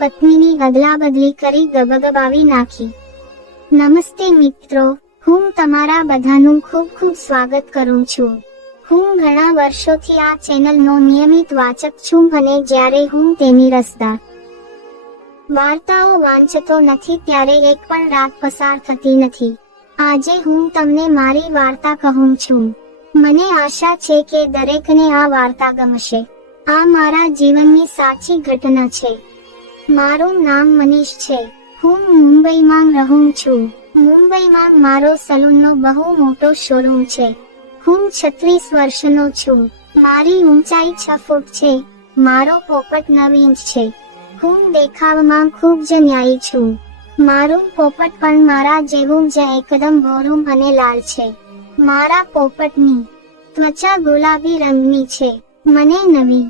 પત્નીની અદલાબદલી કરી ગબગબાવી નાખી. નમસ્તે મિત્રો, હું તમારા બધાનું ખૂબ ખૂબ સ્વાગત કરું છું. હું ઘણા વર્ષોથી આ ચેનલનો નિયમિત વાચક છું અને જ્યારે હું તેની રસદાર વાર્તાઓ વાંચતો નથી ત્યારે એક પણ રાત પસાર થતી નથી. આજે હું તમને મારી વાર્તા કહું છું. મને આશા છે કે દરેકને આ વાર્તા ગમશે. આ મારા જીવનની સાચી ઘટના છે. મારું નામ મનીષ છે. હું મુંબઈમાં રહું છું. મુંબઈમાં મારો સલૂનનો બહુ મોટો શોરૂમ છે. હું 36 વર્ષનો છું. મારી ઊંચાઈ 6 ફૂટ છે. મારો પોપટ 9 ઇંચ છે. હું દેખાવમાં ખૂબ જ ન્યાયી છું. મારું પોપટ પણ મારા જેવું જ એકદમ ગોરું અને લાલ છે. મારા પોપટની ત્વચા ગુલાબી રંગની છે. મને નવી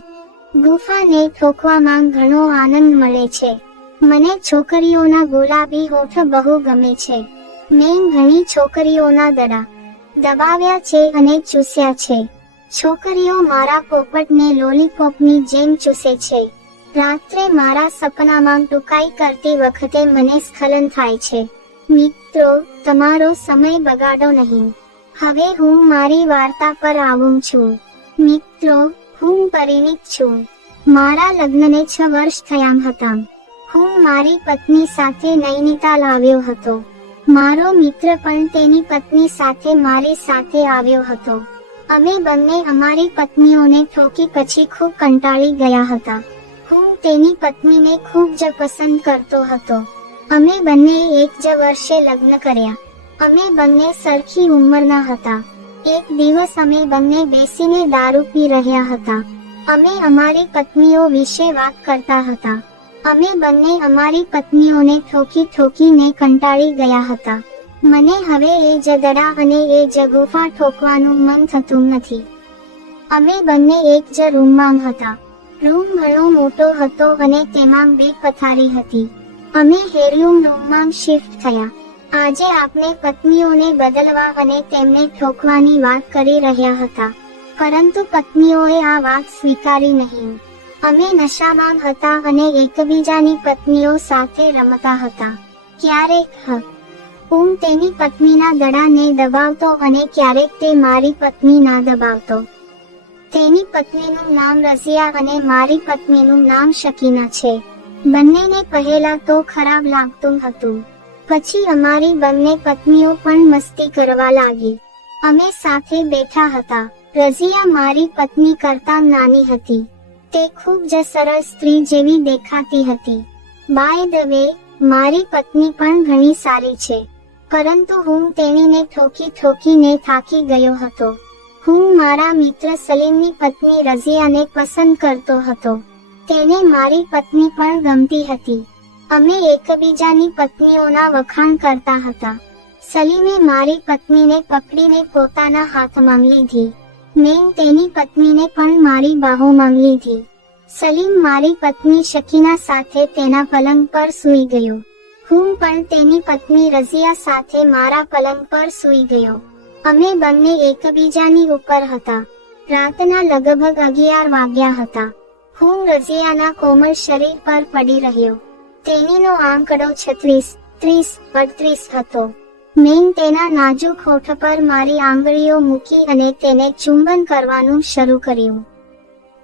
ગુફાને ઠોકવામાં ઘણો આનંદ મળે છે. મને છોકરીઓના ગુલાબી હોઠ બહુ ગમે છે. મેં ઘણી છોકરીઓના દડા દબાવ્યા છે અને ચૂસ્યા છે. છોકરીઓ મારા પોપટને લોલીપોપની જેમ ચૂસે છે. રાત્રે મારા સપનામાં ટુકાઈ કરતી વખતે મને સ્ખલન થાય છે. મિત્રો, તમારો સમય બગાડો નહીં. હવે હું મારી વાર્તા પર આવું છું. મિત્રો, હું પરિણીત છું. મારા લગ્નને 6 વર્ષ થયા હતા. હું મારી પત્ની સાથે નૈનીતાલ આવ્યો હતો. મારો મિત્ર પણ તેની પત્ની સાથે મારી સાથે આવ્યો હતો. અમે બંને અમારી પત્નીઓને ઠોકી પછી ખૂબ કંટાળી ગયા હતા. હું તેની પત્નીને ખૂબ જ પસંદ કરતો હતો. અમે બંને એક જ વર્ષે લગ્ન કર્યા. અમે બંને સરખી ઉંમરના હતા. એક દિવસ અમે બંને બેસીને દારૂ પી રહ્યા હતા. અમે અમારી પત્નીઓ વિશે વાત કરતા હતા. અમે બંને અમારી પત્નીઓને ઠોકીને કંટાળી ગયા હતા. મને હવે એ જ દડા અને એ જ ગુફા ઠોકવાનું મન થતું નથી. અમે બંને એક જ રૂમમાં હતા. રૂમ ઘણો મોટો હતો અને તેમાં 2 પથારી હતી. અમે હેરિયમ રૂમમાં શિફ્ટ થયા. આજે આપણે પત્નીઓને બદલવા અને તેમને ઠોકવાની વાત કરી રહ્યા હતા, પરંતુ પત્નીઓએ આ વાત સ્વીકારી નહીં. અમે નશામાં હતા અને એકબીજાની પત્નીઓ સાથે રમતા હતા. ક્યારેક હું તેની પત્નીના દડાને દબાવતો અને ક્યારેક તે મારી પત્ની ના દબાવતો. તેની પત્નીનું નામ રઝિયા અને મારી પત્નીનું નામ શકીના છે. બંનેને પહેલા તો ખરાબ લાગતું હતું. પછી અમારી બંને પત્નીઓ પણ મસ્તી કરવા લાગી. અમે સાથે બેઠા હતા. રઝિયા મારી પત્ની કરતાં નાની હતી. તે ખૂબ જ સરળ સ્ત્રી જેવી દેખાતી હતી. બાય ધ વે, મારી પત્ની પણ ઘણી સારી છે, પરંતુ હું તેણીને ઠોકીને થાકી ગયો હતો. હું મારા મિત્ર સલીમની પત્ની રઝિયાને પસંદ કરતો હતો. તેને મારી પત્ની પણ ગમતી હતી. અમે એકબીજાની પત્નીઓના વખાણ કરતા હતા. સલીમે મારી પત્નીને પકડીને પોતાના હાથમાં લીધી. મેં તેની પત્નીને પણ મારી બાહોમાં લીધી. સલીમ મારી પત્ની શકીના સાથે તેના પલંગ પર સૂઈ ગયો. હું પણ તેની પત્ની રઝિયા સાથે મારા પલંગ પર સૂઈ ગયો. અમે બંને એકબીજાની ઉપર હતા. રાતના લગભગ 11 વાગ્યા હતા. હું રઝિયાના કોમળ શરીર પર પડી રહ્યો. તેણીનો આંકડો 36, 30, 32 હતો. મેં તેના નાજુક હોઠ પર મારી આંગળીઓ મૂકી અને તેને ચુંબન કરવાનું શરૂ કર્યું.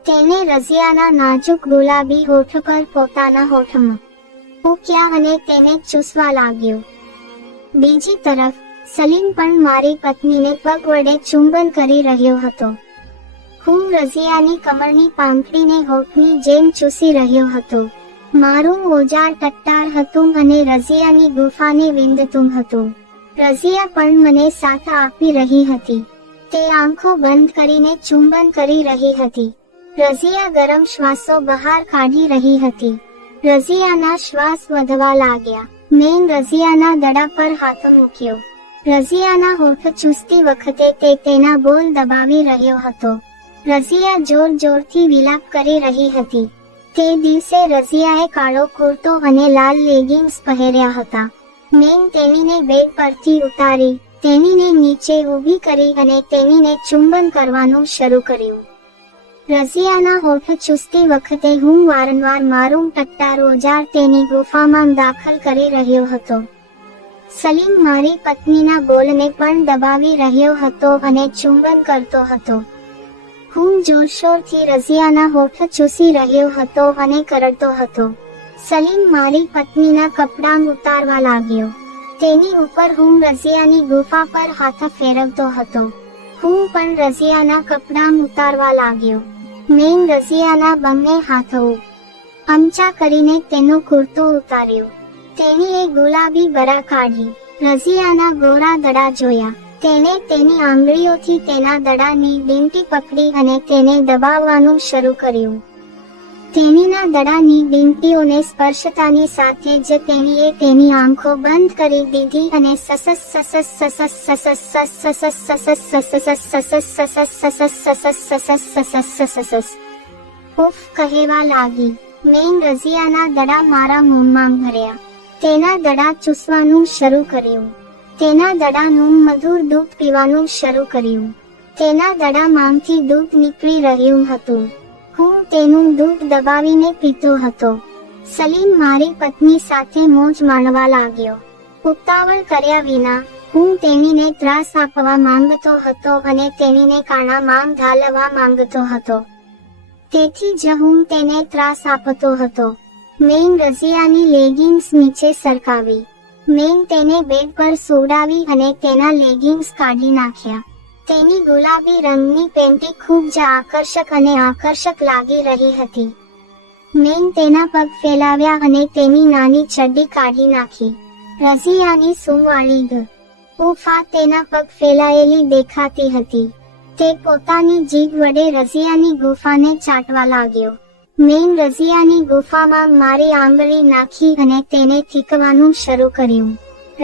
તેને રઝિયાના નાજુક ગુલાબી હોઠ પર પોતાના હોઠમાં મૂક્યા અને તેને ચૂસવા લાગ્યો. બીજી તરફ સલીમ પણ મારી પત્નીને પગ વડે ચુંબન કરી રહ્યો હતો. હું રઝિયાની કમરની પાંખડીને હોઠની જેમ ચૂસી રહ્યો હતો. મારું ઓજાર ટટ્ટાર હતું અને રઝિયાની ગુફાને વિંધતું હતું. રઝિયા પણ મને સાથ આપી રહી હતી. તે આંખો બંધ કરીને ચુંબન કરી રહી હતી. રઝિયા ગરમ શ્વાસો બહાર કાઢી રહી હતી. રઝિયાના શ્વાસ વધવા લાગ્યા. મેં રઝિયાના દડા પર હાથ મૂક્યો. રઝિયાના હોઠ ચૂસતી વખતે તે તેના બોલ દબાવી રહ્યો હતો. રઝિયા જોરથી વિલાપ કરી રહી હતી. તે દિવસે રઝિયાએ કાળો કુર્તો અને લાલ લેગિંગ્સ પહેર્યા હતા. મેં તેણીને બેડ પરથી ઉતારી, તેણીને નીચે ઊભી કરી અને તેણીને ચુંબન કરવાનું શરૂ કર્યું. રઝિયાના હોઠ ચૂસતી વખતે હું વારંવાર મારું ટટ્ટાર ઓજાર તેની ગુફામાં દાખલ કરી રહ્યો હતો. સલીમ મારી પત્નીના બોલને પણ દબાવી રહ્યો હતો અને ચુંબન કરતો હતો. હું જોરશોરથી રઝિયાના હોઠ ચૂસી રહ્યો હતો અને કરડતો હતો. સલીમ મારી પત્નીના કપડાં ઉતારવા લાગ્યો. તેની ઉપર હું રઝિયાની ગુફા પર હાથ ફેરવતો હતો. હું પણ રઝિયાના કપડાં ઉતારવા લાગ્યો. મેં રઝિયાના બંને હાથો આમચા કરીને તેનો કુર્તો ઉતાર્યો. તેણીએ ગુલાબી બરા કાઢી. રઝિયાના ગોરા દડા જોયા. તેણે તેની આંગળીઓથી તેના દડાની ડીંટી પકડી અને તેને દબાવવાનું શરૂ કર્યું. તેણીના દડાની ડીંટીઓને સ્પર્શતાની સાથે જ તેણીએ તેની આંખો બંધ કરી દીધી અને ઉફ કહેવા લાગી. મેં રઝિયાના દડા મારા મોંમાં ભર્યા. તેના દડા ચૂસવાનું શરૂ કર્યું. તેના દડાનું મધુર દૂધ પીવાનું શરૂ કર્યું. તેના દડામાંથી દૂધ નીકળી રહ્યું હતું. હું તેનું દૂધ દબાવીને પીતો હતો. સલીમ મારી પત્ની સાથે મોજ માણવા લાગ્યો. ઉતાવળ કર્યા વિના હું તેણીને ત્રાસ આપવા માંગતો હતો અને તેણીને કાણામાં ઢાલવા માંગતો હતો. તેથી જ હું તેને ત્રાસ આપતો હતો. મેં રઝિયાની લેગિંગ્સ નીચે સરકાવી. મેં તેને બેડ પર સુવડાવી અને તેના લેગિંગ્સ કાઢી નાખ્યા. તેની ગુલાબી રંગની પેન્ટી ખૂબ જ આકર્ષક લાગી રહી હતી. મેં તેના પગ ફેલાવ્યા અને તેની નાની ચડ્ડી કાઢી નાખી. રઝિયાની સુંવાળી ગુફા તેના પગ ફેલાયેલી દેખાતી હતી. તે પોતાની જીભ વડે રઝિયાની ગુફાને ચાટવા લાગ્યો. મેં રઝિયાની ગુફામાં મારી આંગળી નાખી અને તેને થીકવાનું શરૂ કર્યું.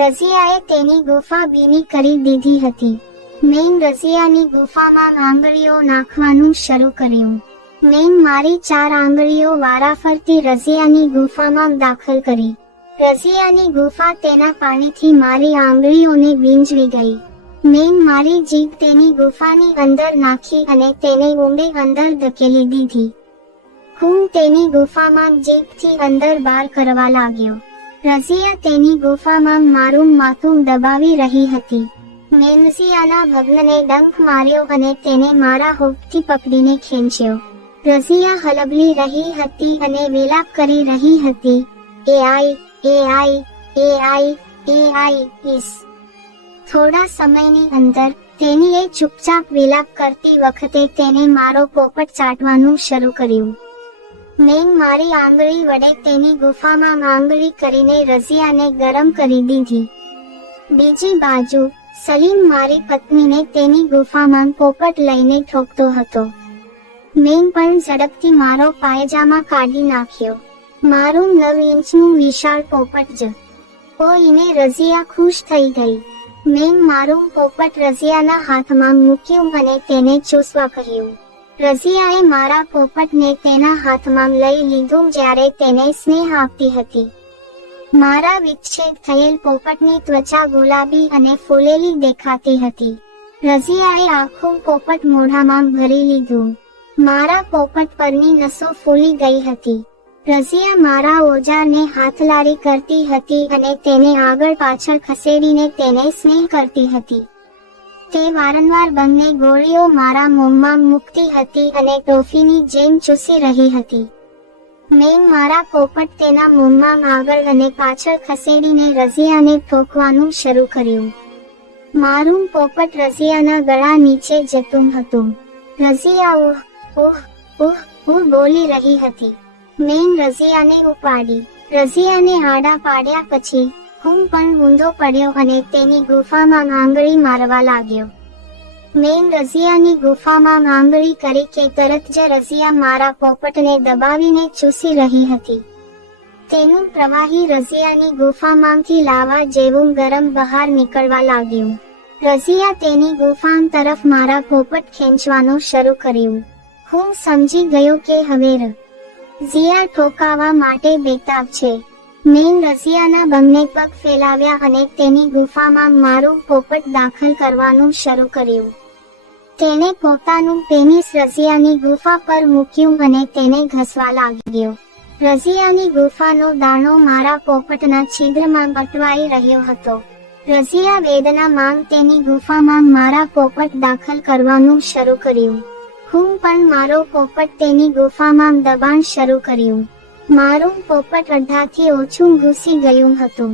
રઝિયાએ તેની ગુફા ભીની કરી દીધી હતી. મેં રઝિયાની ગુફામાં આંગળીઓ નાખવાનું શરૂ કર્યું. મેં મારી 4 આંગળીઓ વારાફરતી રઝિયાની ગુફામાં દાખલ કરી. રઝિયાની ગુફા તેના પાણીથી મારી આંગળીઓને ભીંજવી ગઈ. મેં મારી જીભ તેની ગુફાની અંદર નાખી અને તેને ઊંડે અંદર ધકેલી દીધી. હું તેની ગુફામાં જીભથી અંદર બહાર કરવા લાગ્યો. રઝિયા તેની ગુફામાં મારું માથું દબાવી રહી હતી. મેં રઝિયાના ભગ્નને ડંખ માર્યો અને તેને મારા હોઠથી પકડીને ખેંચ્યો. રઝિયા હલબલી રહી હતી અને વિલાપ કરી રહી હતી. થોડા સમયની અંદર તેણીએ ચૂપચાપ વિલાપ કરતી વખતે તેને મારો પોપટ ચાટવાનું શરૂ કર્યું. મેં મારી આંગળી વડે તેની ગુફામાં આંગળી કરીને રઝિયાને ગરમ કરી દીધી. બીજી બાજુ સલીમ મારી પત્નીને તેની ગુફામાં પોપટ લઈને ઠોકતો હતો. મેં પણ ઝડપથી મારો પાયજામા કાઢી નાખ્યો. મારું 9 ઇંચનું વિશાળ પોપટ જ ઓઈને રઝિયા ખુશ થઈ ગઈ. મેં મારું પોપટ રઝિયાના હાથમાં મૂક્યું અને તેને ચૂસવા કહ્યું. રઝિયાએ મારા પોપટને તેના હાથમાં લઈ લીધું જ્યારે તેને સ્નેહ આપતી હતી. મારા વિચ્છેદ થયેલ પોપટની ત્વચા ગુલાબી અને ફૂલેલી દેખાતી હતી. રઝિયાએ આખું પોપટ મોઢામાં ભરી લીધું. મારા પોપટ પરની નસો ફૂલી ગઈ હતી. રઝિયા મારા ઓજારને હાથલારી કરતી હતી અને તેને આગળ પાછળ ખસેડીને તેને સ્નેહ કરતી હતી. તે વારંવાર બંને ગોળીઓ મારા મોંમાં મૂકતી હતી અને ટોફીની જેમ ચૂસી રહી હતી. મેં મારા પોપટ તેના મોંમાં આગળ અને પાછળ ખસેડીને રઝિયાને ઠોકવાનું શરૂ કર્યું. મારું પોપટ રઝિયાના ગળા નીચે જતું હતું. રઝિયા બોલી રહી હતી. મેં રઝિયાને ઉપાડી. રઝિયાને આડા પાડ્યા પછી હું પણ ઊંધો પડ્યો અને તેની ગુફામાં આંગળી મારવા લાગ્યો. મેં રઝિયાની ગુફામાં આંગળી કરી કે તરત જ રઝિયા મારા પોપટને દબાવીને ચૂસી રહી હતી. તેનું પ્રવાહી રઝિયાની ગુફામાંથી લાવા જેવું ગરમ બહાર નીકળવા લાગ્યું. રઝિયા તેની ગુફા તરફ મારા પોપટ ખેંચવાનું શરૂ કર્યું. હું સમજી ગયો કે હવે રઝિયા ઠોકાવા માટે બેતાબ છે. મેં રઝિયાના બંને પગ ફેલાવ્યા અને તેની ગુફામાં મારું પોપટ દાખલ કરવાનું શરૂ કર્યું. તેણે પોતાનું પેનિસ રઝિયાની ગુફા પર મૂક્યું અને તેને ઘસવા લાગ્યો. રઝિયાની ગુફાનો દાણો મારા પોપટના છિદ્રમાં અટવાઈ રહ્યો હતો. રઝિયા વેદનામાં તેની ગુફામાં મારા પોપટ દાખલ કરવાનું શરૂ કર્યું. હું પણ મારો પોપટ તેની ગુફામાં દબાણ શરૂ કર્યું. મારું પોપટ અડધાથી ઓછું ઘૂસી ગયું હતું.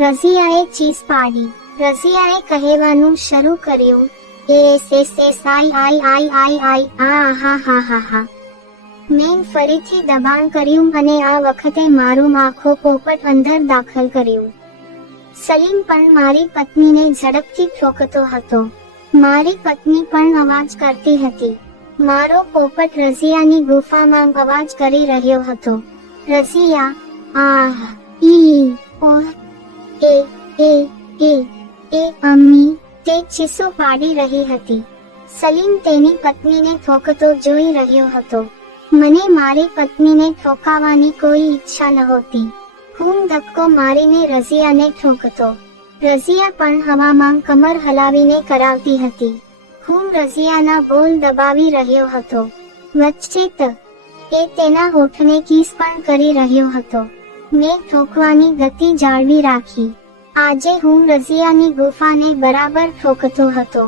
રઝિયાએ ચીસ પાડી. રઝિયાએ કહેવાનું શરૂ કર્યું, આ. મેં ફરીથી દબાણ કર્યું અને આ વખતે મારું આખો પોપટ અંદર દાખલ કર્યું. સલીમ પણ મારી પત્નીને ઝડપથી ઠોકતો હતો. મારી પત્ની પણ અવાજ કરતી હતી. મારો પોપટ રઝિયાની ગુફામાં અવાજ કરી રહ્યો હતો. રઝિયા, આહ, ઈ, ઓહ, એ અમ્મી, તે ચીસો પાડી રહી હતી. સલીમ તેની પત્નીને ઠોકતો જોઈ રહ્યો હતો. મને મારી પત્નીને ઠોકાવવાની કોઈ ઈચ્છા નહોતી. હું ધક્કો મારીને રઝિયાને ઠોકતો. રઝિયા પણ હવામાં કમર હલાવીને કરાવતી હતી. હું રઝિયાના બોલ દબાવી રહ્યો હતો. વચ્ચે એ તેના હોઠને કિસ પણ કરી રહ્યો હતો. મેં ઠોકવાની ગતિ જાળવી રાખી. આજે હું રઝિયાની ગુફાને બરાબર ઠોકતો હતો.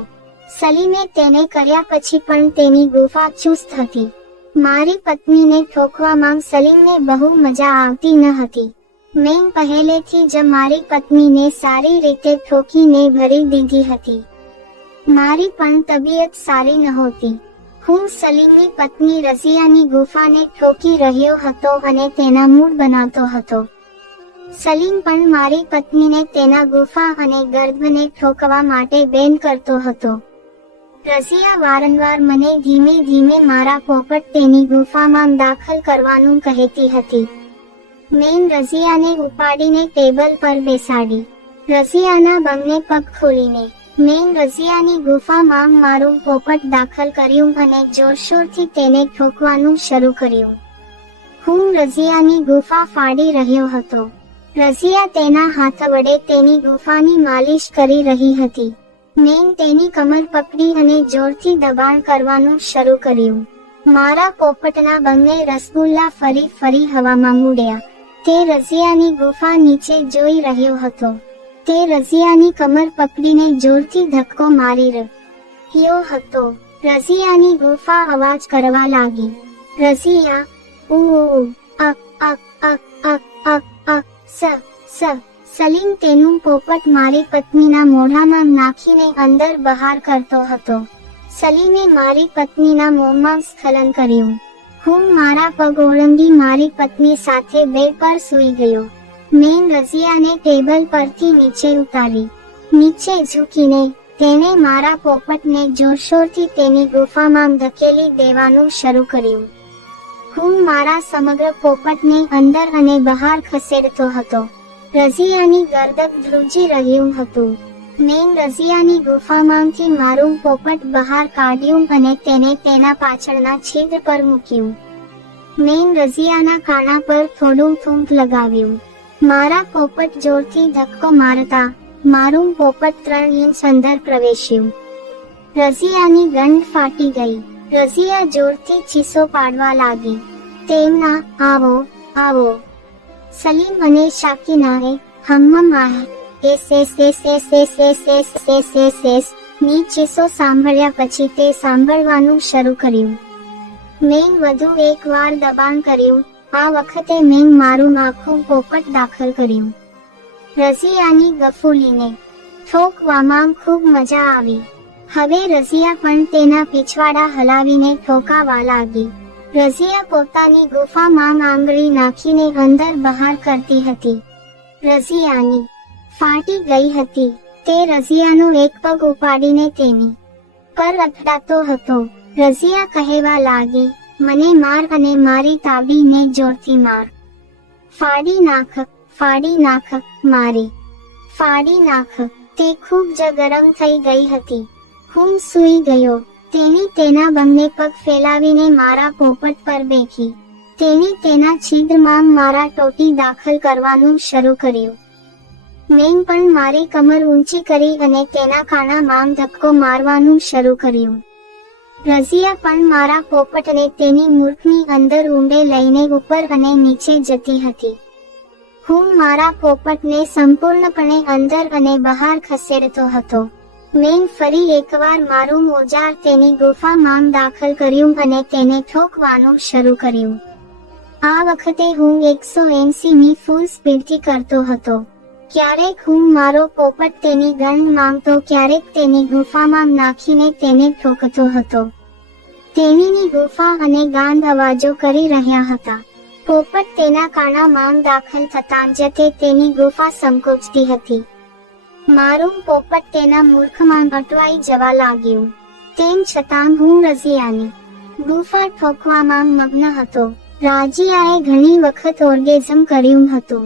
સલીમે તેને કર્યા પછી પણ તેની ગુફા ચુસ્ત હતી. મારી પત્નીને ઠોકવામાં સલીમને બહુ મજા આવતી ન હતી. મેં પહેલેથી જ મારી પત્નીને સારી રીતે ઠોકીને ભરી દીધી હતી. મારી પણ તબિયત સારી નહોતી. હું સલીમની પત્ની રઝિયાની ગુફાને ઠોકી રહ્યો હતો અને તેના મૂળ બનાવતો હતો. સલીમ પણ મારી પત્નીને તેના ગુફા અને ગર્ભને ઠોકવા માટે બેન કરતો હતો. રઝિયા વારંવાર મને ધીમે ધીમે મારા પોપટ તેની ગુફામાં દાખલ કરવાનું કહેતી હતી. મેં રઝિયાને ઉપાડીને ટેબલ પર બેસાડી. રઝિયાના બંને પગ ખોલીને મેં રઝિયાની ગુફામાં મારું પોપટ દાખલ કર્યું અને જોરશોરથી તેને ઠોકવાનું શરૂ કર્યું. હું રઝિયાની ગુફા ફાડી રહ્યો હતો. રઝિયા તેના હાથ વડે તેની ગુફાની માલિશ કરી રહી હતી. મેં તેની કમર પકડી અને જોરથી દબાણ કરવાનું શરૂ કર્યું. મારા પોપટના બંને રસગુલ્લા ફરી હવામાં ઉડ્યા. તે રઝિયાની ગુફા નીચે જોઈ રહ્યો હતો. તે રઝિયાની કમર પકડીને જોરથી ધક્કો મારી રહ્યો હતો. રઝિયાની ગુફા અવાજ કરવા લાગી. રઝિયા, સલીમ તેનું પોપટ મારી પત્નીના મોઢામાં નાખીને અંદર બહાર કરતો હતો. સલીમે મારી પત્નીના મોંમાં સ્ખલન કર્યું. હું મારા પગ ઓળંગી મારી પત્ની સાથે બેડ પર સૂઈ ગયો. મેં રઝિયાને ટેબલ પરથી નીચે ઉતારી. નીચે ઝૂકીને તેણે મારા પોપટને જોરશોરથી તેની ગુફામાં ધકેલી દેવાનું શરૂ કર્યું. હું મારા સમગ્ર પોપટને અંદર અને બહાર ખસેડતો હતો. રઝિયાની ગરદન ધ્રુજી રહ્યું હતું. મેં રઝિયાની ગુફામાંથી મારું પોપટ બહાર કાઢ્યું અને તેને તેના પાછળના છિદ્ર પર મૂક્યું. મેં રઝિયાના કાના પર થોડું થૂંક લગાવ્યું. મારા પોપટ જોરથી ધક્કો મારતા મારું પોપટ 3 ઇંચ અંદર પ્રવેશ્યું. રઝિયાની ગંઠ ફાટી ગઈ. રઝિયા જોરથી ચીસો પાડવા લાગી. તેમના આવો. સલીમ અને શાકીનાએ ની ચીસો સાંભળ્યા પછી તે સાંભળવાનું શરૂ કર્યું. મેં વધુ એક વાર દબાણ કર્યું. આ વખતે મેં મારું આખું પોપટ દાખલ કર્યું. રઝિયાની ગફુલીને ઠોકવામાં ખૂબ મજા આવી. હવે રઝિયા પણ તેના પીછવાડા હલાવીને ઠોકાવા લાગી. રઝિયા પોતાની ગુફામાં આંગળી નાખીને અંદર બહાર કરતી હતી. રઝિયાની ફાટી ગઈ હતી. તે રઝિયાનો એક પગ ઉપાડીને તેની પર અથડાતો હતો. રઝિયા કહેવા લાગી, મને માર અને મારી તાબીને જોરથી માર. ફાડી નાખ, મારી ફાડી નાખ. તે ખૂબ જ ગરમ થઈ ગઈ હતી. હું સૂઈ ગયો. તેના બંને પગ ફેલાવીને મારા પોપટ પર બેઠી. તેના છિદ્રમાં મારા ટોટી દાખલ કરવાનું શરૂ કર્યું. મેં પણ મારી કમર ઊંચી કરી અને તેના કાનામાં ધક્કો મારવાનું શરૂ કર્યું. રઝિયા પણ મારા પોપટને તેની મૂર્ખની અંદર ઊંડે લઈને ઉપર અને નીચે જતી હતી. હું મારા પોપટને સંપૂર્ણપણે અંદર અને બહાર ખસેડતો હતો. મેં ફરી એકવાર મારું ઓજાર તેની ગુફામાં દાખલ કર્યું અને તેને ઠોકવાનું શરૂ કર્યું. આ વખતે હું 180 ની ફૂલ સ્પીડથી કરતો હતો. ક્યારેક હું મારો પોપટ તેની ગંધ માંગતો, ક્યારેક તેની ગુફામાં નાખીને તેને ઠોકતો હતો. તેણીની ગુફા અને ગાંધ અવાજો કરી રહ્યા હતા. પોપટ તેના કાણામાં દાખલ થતાં જ તેની ગુફા સંકોચતી હતી. મારું પોપટ તેના મૂર્ખમાં અટવાઈ જવા લાગ્યું. તેમ છતાં હું રઝિયાની ગુફા ઠોકવામાં મગ્ન હતો. રાજીયાએ ઘણી વખત ઓર્ગેઝમ કર્યું હતું.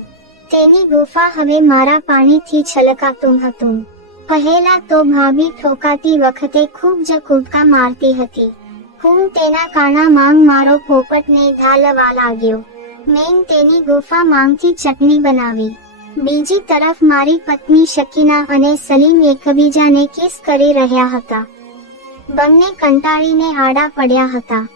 તેની ગુફા હવે મારા પાણીથી છલકાતું હતું. પહેલા તો ભાભી ઠોકાતી વખતે ખૂબ જ કૂદકા મારતી હતી. હું તેના કાણામાં મારો પોપટને ઢાલવા લાગ્યો. મેં તેની ગુફામાંથી ચટણી બનાવી. બીજી તરફ મારી પત્ની શકીના અને સલીમ એકબીજાને કિસ કરી રહ્યા હતા. બંને કંટાળીને આડા પડ્યા હતા.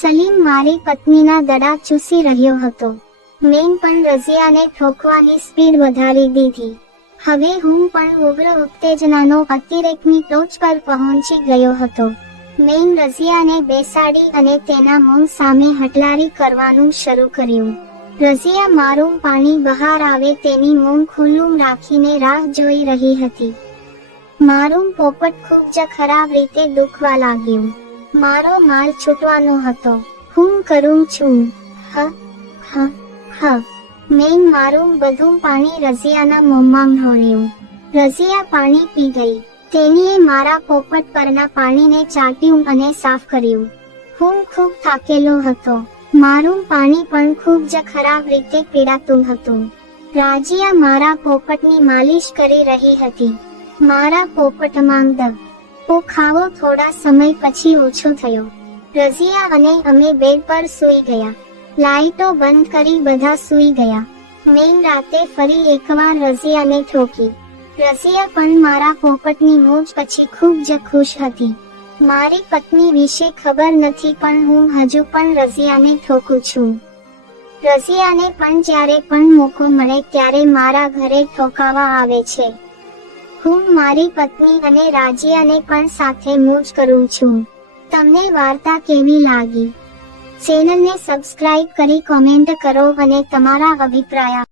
સલીમ મારી પત્નીના દડા ચૂસી રહ્યો હતો. મેં પણ રઝિયાને ઠોકવાની સ્પીડ વધારી દીધી. હવે હું પણ ઉગ્ર ઉત્તેજનાનો અતિરેકની ટોચ પર પહોંચી ગયો હતો. મેં રઝિયાને બેસાડી અને તેના મોં સામે હટલારી કરવાનું શરૂ કર્યું. રઝિયા મારું પાણી બહાર આવે તેની મોં ખુલ્લું રાખીને રાહ જોઈ રહી હતી. મારું પોપટ ખૂબ જ ખરાબ રીતે દુખવા લાગ્યું. મારો માલ છૂટવાનો હતો. હું કરું છું. મેં મારું બધું પાણી રઝિયાના મોંમાં ઢોળ્યું. રઝિયા પાણી પી ગઈ. તેણીએ મારા પોપટ પરના પાણીને ચાટ્યું અને સાફ કર્યું. હું ખૂબ થાકેલો હતો. મારું પાણી પણ ખૂબ જ ખરાબ રીતે પીડાતું હતું. રાજીયા મારા પોપટની માલિશ કરી રહી હતી. મારા પોપટમાં દુખાવો થોડા સમય પછી ઓછો થયો. રઝિયા અને અમે બેડ પર સૂઈ ગયા. લાઇટો બંધ કરી બધા સૂઈ ગયા. મેં રાતે ફરી એકવાર રઝિયાને ઠોકી. રઝિયા પણ મારા પોપટની મોજ પછી ખૂબ જ ખુશ હતી. મારી પત્ની વિશે ખબર નથી પણ હું હજુ પણ રઝિયાને ઠોકું છું. રઝિયાને પણ જ્યારે પણ મોકો મળે ત્યારે મારા ઘરે ઠોકાવા આવે છે. હું મારી પત્ની અને રાજીયાને પણ સાથે મોજ કરું છું. તમને વાર્તા કેવી લાગી? ચેનલને સબસ્ક્રાઇબ કરી કોમેન્ટ કરો અને તમારા અભિપ્રાય